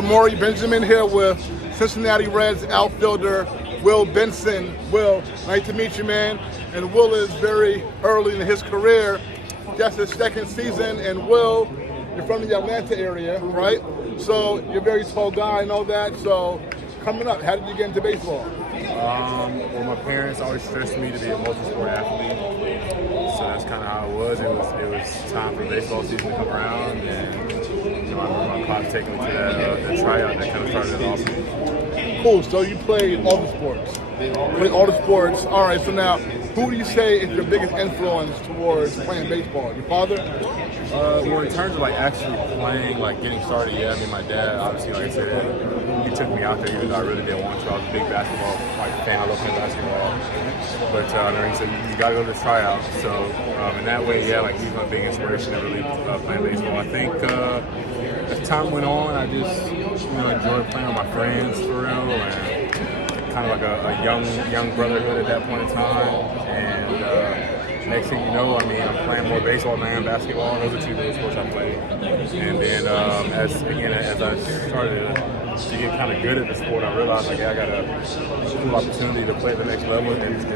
Samori Benjamin here with Cincinnati Reds outfielder Will Benson. Will, nice to meet you, man. And Will is very early in his career, just his second season. And Will, you're from the Atlanta area, right? So you're a very tall guy, I know that. So coming up, how did you get into baseball? Well, my parents always stressed me to be a multi-sport athlete, so that's kind of how it was. It was time for baseball season to come around, and I remember my coach taking me to that tryout that kind of started it off. Cool. So you played all the sports. All right. So now, who do you say is your biggest influence towards playing baseball? Your father? Well, in terms of actually playing, getting started, yeah. I mean, my dad, obviously, like I said, he took me out there even though I really didn't want to. I was a big basketball fan. I love playing basketball. But I remember he said, you got to go to the tryout. So in that way, yeah, he's my big inspiration to really playing baseball. I think as time went on, I just enjoyed playing with my friends for real, and kind of like a young brotherhood at that point in time. And next thing you know, I'm playing more baseball than I am basketball. Those are two of the sports I play. And then as I started to get kind of good at the sport, I realized I got a cool opportunity to play at the next level, and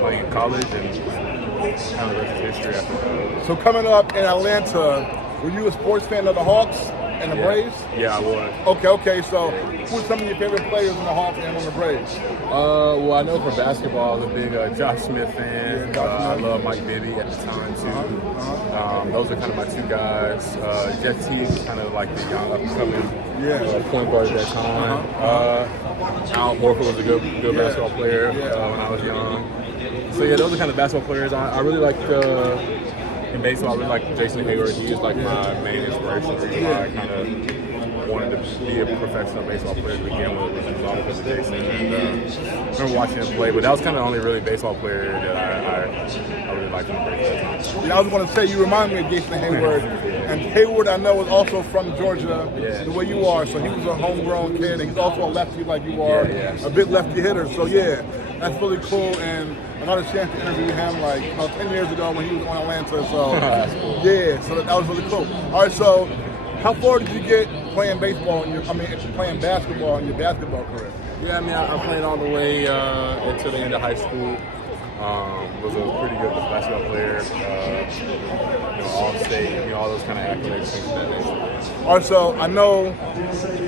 playing in college, and kind of the rest is history after that. So coming up in Atlanta, were you a sports fan of the Hawks and the Braves? Yeah, I was. Okay. So who's some of your favorite players in the Hawks and on the Braves? Well, I know for basketball, I was a big Josh Smith fan. I love Mike Bibby at the time, too. Those are kind of my two guys. Jeff Teague was kind of like the young up-and-coming point guard at that time. Al Horford was a good basketball player when I was young. So, yeah, those are kind of basketball players. I really liked in baseball, I really like Jason Hayward. He is my main inspiration. The reason why I kind of wanted to be a professional baseball player to begin with was all because of Jason. And I remember watching him play, but that was kind of the only really baseball player that I really liked him play at that time. I was going to say, you remind me of Jason Hayward. And Hayward, I know, is also from Georgia, the way you are. So he was a homegrown kid, and he's also a lefty like you are, a big lefty hitter. So, yeah, that's really cool. And I got a chance to interview him 10 years ago when he was on Atlanta. So, that's cool. Yeah, so that was really cool. All right, so how far did you get playing baseball, playing basketball in your basketball career? Yeah, I played all the way until the end of high school. Was a pretty good basketball player, all-state, all those kind of accolades, things like that. Also, I know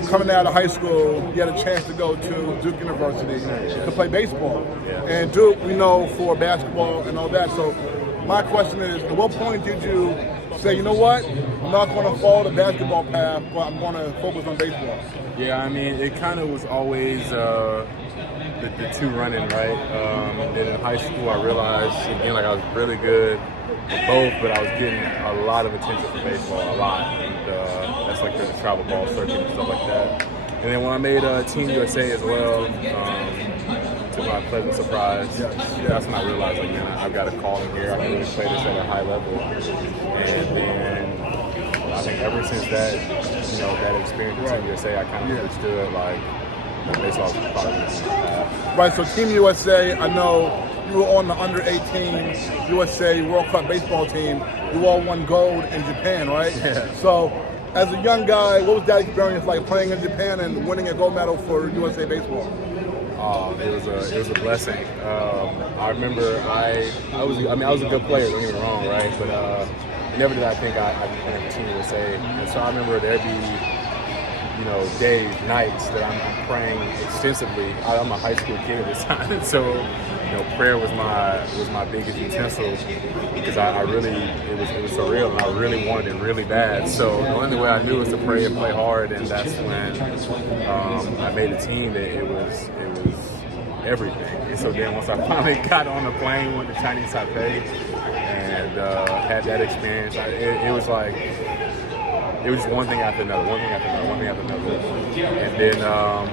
coming out of high school, you had a chance to go to Duke University to play baseball. Yeah. And Duke, we know for basketball and all that. So my question is, at what point did you say, you know what, I'm not going to follow the basketball path, but I'm going to focus on baseball? Yeah, it kind of was always the two running, right? And then in high school, I realized, again, I was really good at both, but I was getting a lot of attention for baseball, a lot. And that's the travel ball circuit and stuff like that. And then when I made Team USA as well, to my pleasant surprise, that's when I realized, I've got a calling here. I can really play this at a high level. And then I think ever since that, that experience with Team USA, I kind of understood, baseball probably. Right, so Team USA, I know you were on the under-18 USA World Cup baseball team. You all won gold in Japan, right? Yeah. So, as a young guy, what was that experience like playing in Japan and winning a gold medal for USA baseball? It was a blessing. I remember I was a good player, don't get me wrong, right? But never did I think I'd be playing for Team USA. And so I remember there'd be days, nights that I'm praying extensively. I'm a high school kid at this time, and so prayer was my biggest utensil because I really it was surreal, and I really wanted it really bad. So the only way I knew was to pray and play hard, and that's when I made a team that it was everything. And so then once I finally got on the plane, went to Chinese Taipei, and had that experience, it was like. It was one thing after another. And then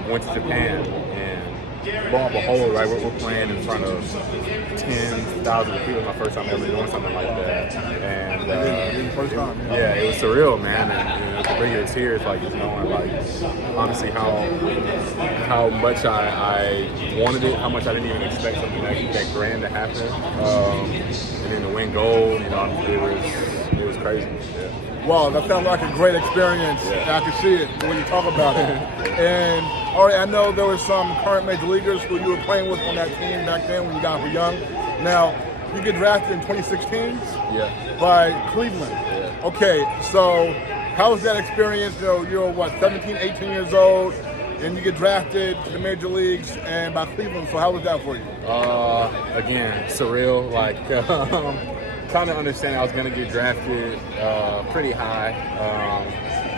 went to Japan, and lo and behold, right, we're playing in front of 10,000 people. My first time ever doing something like that. And it was surreal, man. And to bring you to tears, just knowing, honestly, how much I wanted it, how much I didn't even expect something that grand to happen. And then to win gold, it was crazy. Yeah. Wow, that sounds like a great experience. Yeah. I can see it when you talk about it. And all right, I know there were some current major leaguers who you were playing with on that team back then when you guys were young. Now, you get drafted in 2016 by Cleveland. Yeah. Okay, so how was that experience? You know, you're what, 17, 18 years old, and you get drafted to the major leagues and by Cleveland. So how was that for you? Again, surreal. Like, kind of understanding I was going to get drafted pretty high,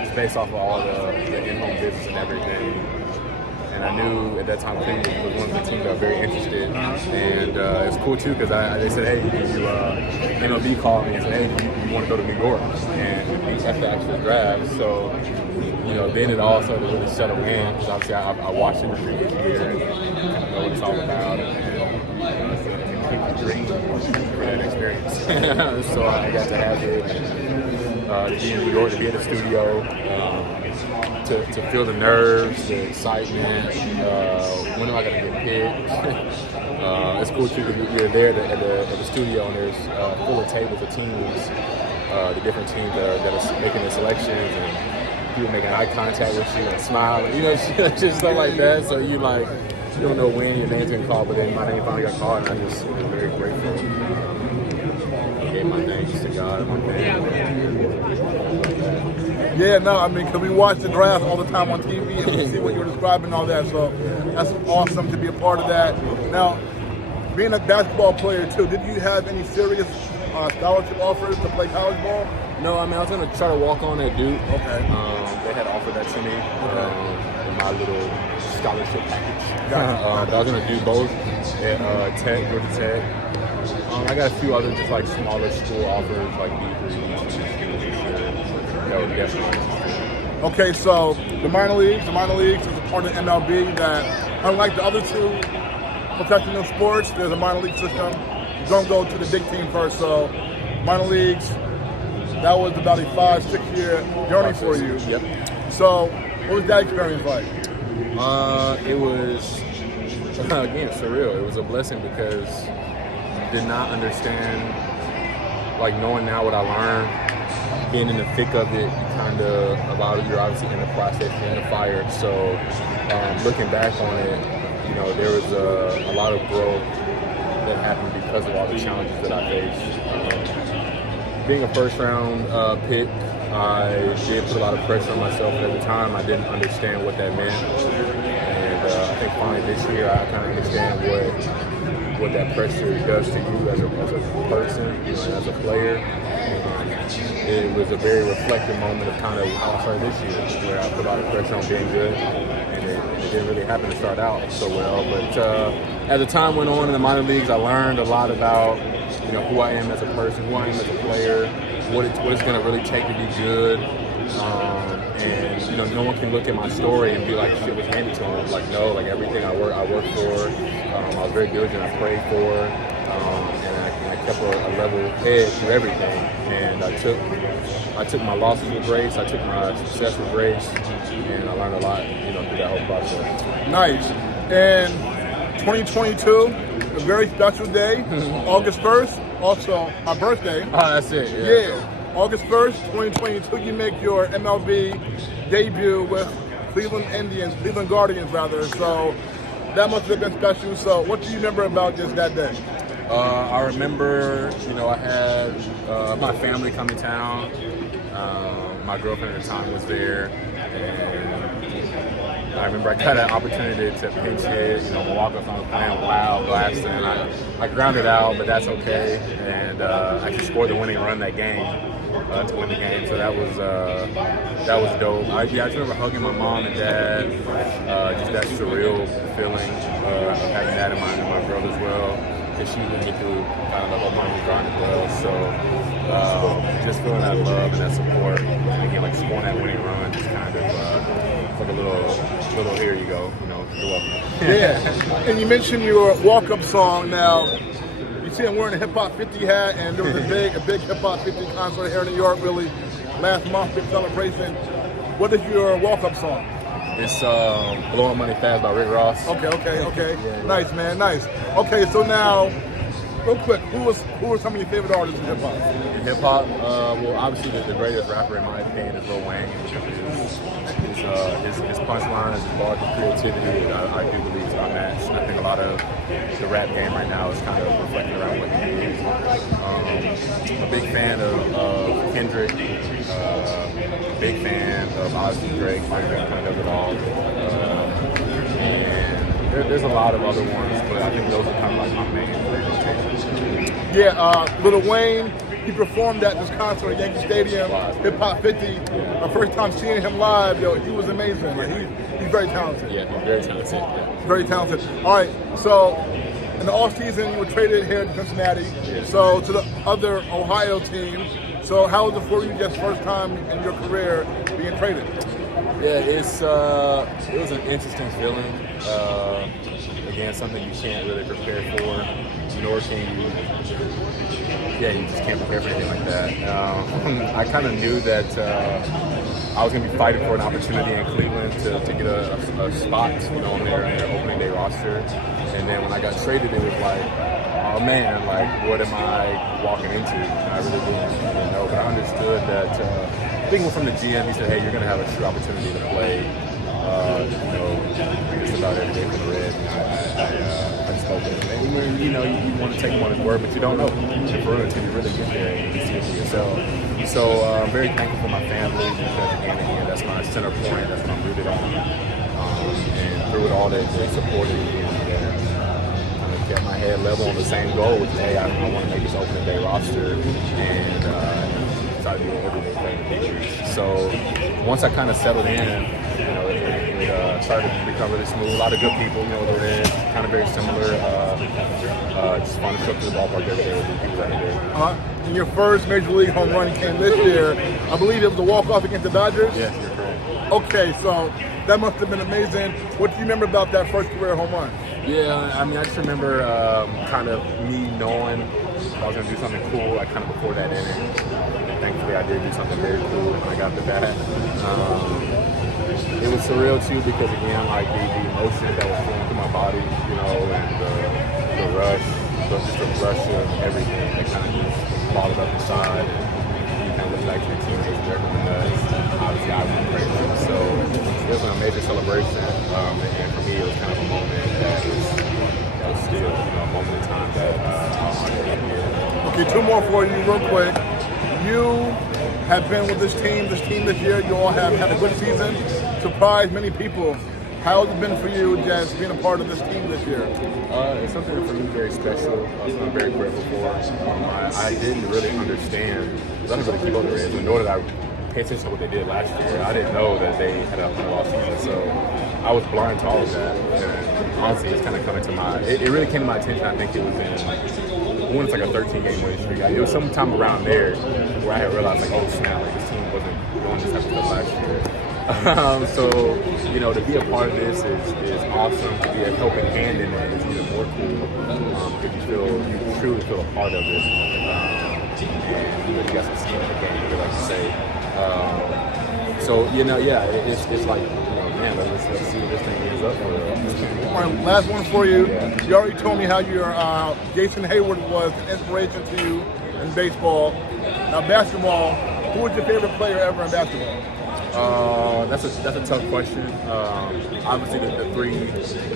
just based off of all the in-home business and everything. And I knew at that time Cleveland was one of the teams that were very interested. And it's cool too because they said, hey, MLB called me and said, hey, you want to go to New York? And that's the actual draft. So, then it all started to really settle in because obviously I watched it for 3 years and kind of know what it's all about. And it's a dream for that experience. So I got to have it, to be in New York, to be in the studio, to feel the nerves, the excitement, when am I going to get picked? It's cool too because we're there at the studio and there's full of tables of teams, the different teams that are making the selections and people making eye contact with you and smiling, just stuff like that. So you don't know when your name's getting called, but then my name finally got called, and I just was very grateful. I gave my thanks to God and my family. Yeah, no, I mean, because we watch the draft all the time on TV and we see what you're describing and all that, so that's awesome to be a part of that. Now, being a basketball player too, did you have any serious scholarship offers to play college ball? No, I mean, I was going to try to walk on at Duke. Okay. They had offered that to me in my little scholarship package. But I was going to do both at Georgia Tech. I got a few other just like smaller school offers like D3 that were definitely interested. Okay, so the minor leagues is a part of MLB that, unlike the other two professional sports, there's a minor league system. You don't go to the big team first, so minor leagues, that was about a 5-6 year journey for you. Yep. So what was that experience like? It was, again, surreal. It was a blessing because I did not understand, like knowing now what I learned, being in the thick of it, kind of, a lot of you're obviously in the process, you're in the fire. So looking back on it, there was a lot of growth that happened because of all the challenges that I faced. Being a first-round pick, I did put a lot of pressure on myself, and at the time I didn't understand what that meant. And I think finally this year I kind of understand what that pressure does to you as a person, as a player. It was a very reflective moment of kind of how I started this year, where I put a lot of pressure on being good, and it didn't really happen to start out so well. But as the time went on in the minor leagues, I learned a lot about who I am as a person, who I am as a player, what it's going to really take to be good. And no one can look at my story and be like, shit was handed to him. Like, no, like everything I worked for, I was very diligent, I prayed for, and I kept a level head through everything. And I took my losses with grace, I took my success with grace, and I learned a lot, through that whole process. Nice. And 2022, a very special day, August 1st, also my birthday. Oh, that's it. Yeah. August 1st, 2022, you make your MLB debut with Cleveland Guardians rather. So that must have been special. So what do you remember about just that day? I remember, I had my family come to town. My girlfriend at the time was there, and I remember I got an opportunity to pinch hit. Milwaukee's on the playing loud, blasting. I grounded out, but that's okay. And I just scored the winning run that game. To win the game, so that was dope. I just remember hugging my mom and dad, just that surreal feeling of having that in my girl as well, because she would get through kind of the whole money grind as well. So just feeling that love and that support, and again, like scoring that winning run, just kind of like a little here you go, you're welcome. Yeah, and you mentioned your walk-up song now. You see I'm wearing a Hip Hop 50 hat, and there was a big Hip Hop 50 concert here in New York, really, last month, big celebration. What is your walk-up song? It's Blowing Money Fast by Rick Ross. Okay. Yeah. Nice, man, nice. Okay, so now, real quick, who were some of your favorite artists in hip hop? In hip hop, well, obviously the greatest rapper in my opinion is Will Wayne. His punchlines, his bars, his creativity, I do believe is unmatched. I think a lot of the rap game right now is kind of reflecting around what he is. I'm a big fan of Kendrick. Big fan of obviously Drake. Drake kind of does it all. And there's a lot of other ones, but I think those are kind of like my main favorites. Yeah, Lil Wayne, he performed at this concert at Yankee Stadium, Hip Hop 50. My first time seeing him live, yo, he was amazing. Like, he's very talented. Yeah, he's very talented. Yeah. Very talented. All right, so in the off season, you were traded here to Cincinnati. Yeah. So to the other Ohio team. So how was it for you just first time in your career being traded? Yeah, it was an interesting feeling. Again, something you can't really prepare for, nor can you. Yeah, you just can't prepare for anything like that. I kind of knew that I was going to be fighting for an opportunity in Cleveland to get a spot, on their opening day roster. And then when I got traded, it was like, oh man, like what am I walking into? And I really didn't know, but I understood that. Speaking from the GM, he said, hey, you're going to have a true opportunity to play, just about every day for the Reds. I spoke to him. And you want to take him on his word, but you don't know until you really get there and you see it for yourself. So I'm very thankful for my family because again, that's my center point. That's what I'm rooted on. And through it all, they supported me and kept my head level on the same goal, which is, hey, I want to make this opening day roster and try to do everything playing the Patriots. So once I kind of settled in, it started to become really smooth. A lot of good people, the Reds, kind of very similar. Just fun to show up to the ballpark every day with the people that are there. And your first Major League home run came this year. I believe it was a walk-off against the Dodgers? Yes, you're correct. Okay, so that must have been amazing. What do you remember about that first career home run? Yeah, I mean, I just remember kind of me knowing I was going to do something cool, like kind of before that inning. And thankfully, I did do something very cool when I got the bat. It was surreal too because again, like the emotion that was flowing through my body, and the rush, just the rush of everything that kind of just balled up inside. And you kind of look back to your teammates, they're in the nuts. Obviously, I went crazy. So it was a major celebration, and for me, it was kind of a moment that was still, a moment in time that I'll never forget. Okay, two more for you real quick. You have been with this team this year. You all have had a good season, surprised many people. How has it been for you just being a part of this team this year? It's something for me very special, something I'm very grateful for. I didn't really understand, because I didn't really keep up the Reds, nor did I pay attention to what they did last year. I didn't know that they had a 100-loss season, so I was blind to all of that. And honestly, it's kind of coming to it really came to my attention. I think it was when it's like a 13-game winning streak. It was sometime around there where I had realized, like, oh snap, like this team wasn't doing this type of stuff last year. So, to be a part of this is awesome. To be a helping hand in that is even more cool because you truly feel a part of it. And you got some skin in the game, like to say. It's like, man, let's see what this thing is up for. All right, last one for you. Yeah. You already told me how your Jason Hayward was an inspiration to you in baseball. Now, basketball, who was your favorite player ever in basketball? That's a tough question. Obviously, the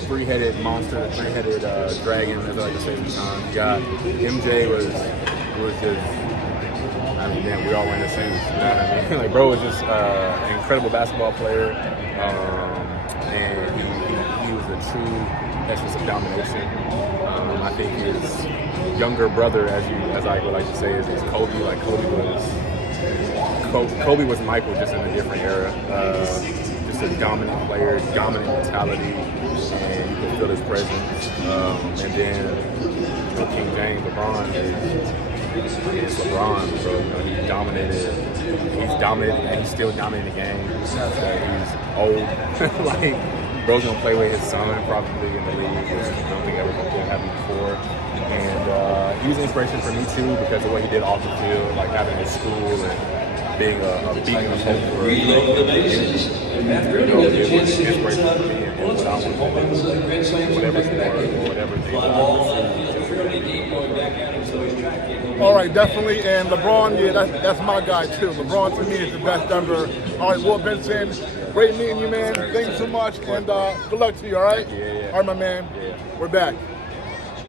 three-headed monster, the three-headed dragon, as I like to say sometimes. You got MJ was just. I mean, man, we all went the same. You know what I mean? Like, bro was just an incredible basketball player, and he was a true essence of domination. I think his younger brother, as I would like to say, is Kobe. Like Kobe was Michael, just in a different era. Just a dominant player, dominant mentality, and you can feel his presence. And then King James, LeBron is LeBron, bro. He's dominated, and he's still dominating the game. He's old. Like, bro's gonna play with his son probably in the league, which I don't think ever happened before. And he was an inspiration for me too because of what he did off the field, like having his school and being a beacon of hope for the community. It was inspirational for me and what I want to do, whatever sport or whatever thing I pursue. All right, definitely. And LeBron, yeah, that's my guy too. LeBron to me is the best ever. All right, Will Benson, great meeting you, man. Thank you so much, and good luck to you. All right, Yeah. all right, my man. Yeah. We're back.